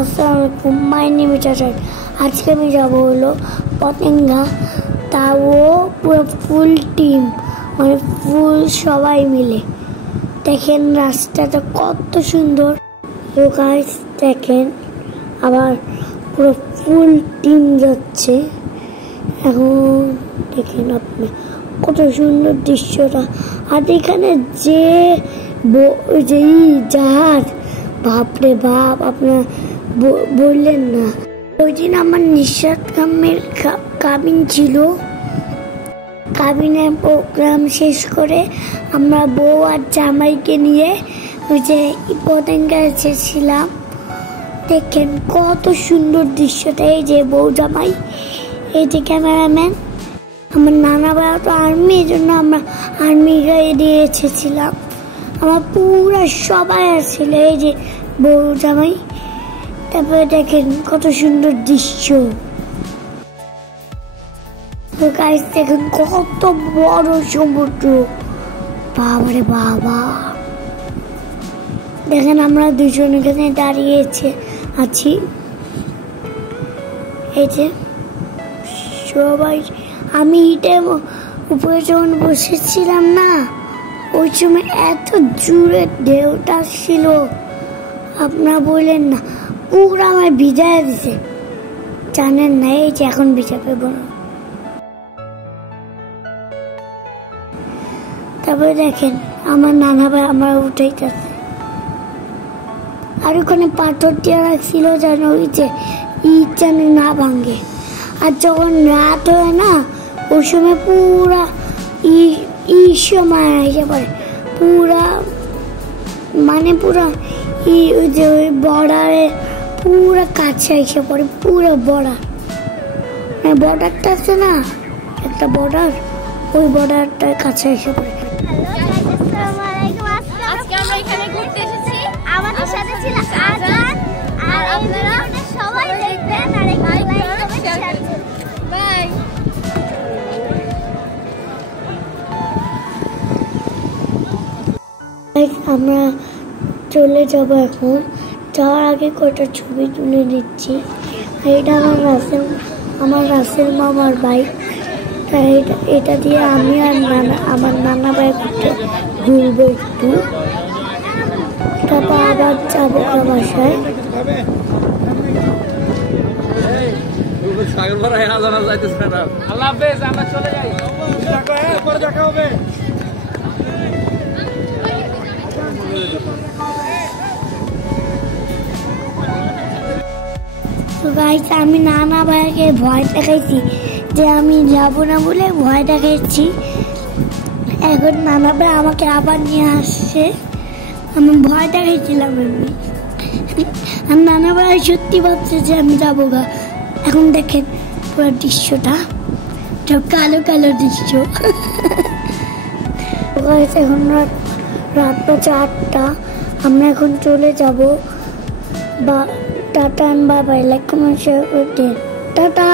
আসসালামু আলাইকুম, my name is Azad. আজকে আমি যাবো হলো পতেঙ্গা, তাও পুরো ফুল টিম, মানে ফুল সবাই মিলে। দেখেন রাস্তাটা কত সুন্দর। তো গাইস দেখেন আবার পুরো ফুল টিম যাচ্ছে। এখন দেখেন আপনি কত সুন্দর দৃশ্যটা। আর এখানে যে জাহাজ, বাপরে বাপ, আপনার বললেন না। ওই দিন আমার নিশাত কামের কাবিন ছিল। কাবিনের প্রোগ্রাম শেষ করে আমরা বউ আর জামাইকে নিয়ে ওই যে পতেঙ্গা এসেছিলাম। দেখেন কত সুন্দর দৃশ্যটা। এই যে বউ জামাই, এই যে ক্যামেরাম্যান। আমার নানা ভাইয়া তো আর্মি, এই জন্য আমরা আর্মি গাড়ি দিয়ে এসেছিলাম। আমার পুরা সবাই আসছিল, এই যে বউ জামাই। তারপরে দেখেন কত সুন্দর দৃশ্য। গাইস দেখেন কত বড় সমুদ্র, বাবারে বাবা। দেখেন আমরা দুজন এখানে দাঁড়িয়ে আছি। এই যে সবাই, আমি এটার উপরে যখন বসেছিলাম না, ওই সময় এত জোরে ঢেউটা ছিল, আপনারা বললেন না, পুরো আমার ভিজায় দিছে, জানেন না। এই যে এখন ভিজাবে বলো। তারপরে দেখেন আমার নানা ভাই আমার উঠাইতেছে। আর ওখানে পাথর দিয়ে রাখছিল যেন ওই যে ইট যেন না ভাঙে। আর যখন রাত হয় না, ওই সময় পুরা সময় এসে পড়ে, পুরা মানে পুরা ওই যে ওই বর্ডারে পুরা কাছে এসে পড়ে, পুরো বর্ডার, মানে বর্ডারটা আছে না একটা বর্ডার, ওই বর্ডারটার কাছে এসে পড়ে। আজকে আমরা এখানে ঘুরতে এসেছি, আমাদের সাথে ছিল আজান, আর আপনারা সবাই দেখবেন আর একটা লাইক কমেন্ট শেয়ার করবেন। বাই। আমরা চলে যাব এখন। যাওয়ার আগে কয়টা ছবি তুলে দিচ্ছি। এটা আমার রাসেল মামার বাইক। তাই এটা দিয়ে আমি আর আমার নানা ভাই ঘুরবো একটু, তারপর আবার যাবো বাসায়। আল্লাহ হাফেজ, আমরা চলে যাই। পরে দেখা হবে। আমি নানা ভাইকে ভয় দেখাইছি যে আমি যাবো না বলে ভয় দেখাইছি। এখন নানা ভাই আমাকে আবার নিয়ে আসছে। আমি ভয় দেখাইছিলাম এমনি, আর নানা ভাই সত্যি ভাবছে যে আমি যাবো গা। এখন দেখেন পুরো দৃশ্যটা, কালো কালো দৃশ্য। এখন রাত 8টা। আমরা এখন চলে যাব। বা tata, bye bye, like comment share করে দিন। টাটা।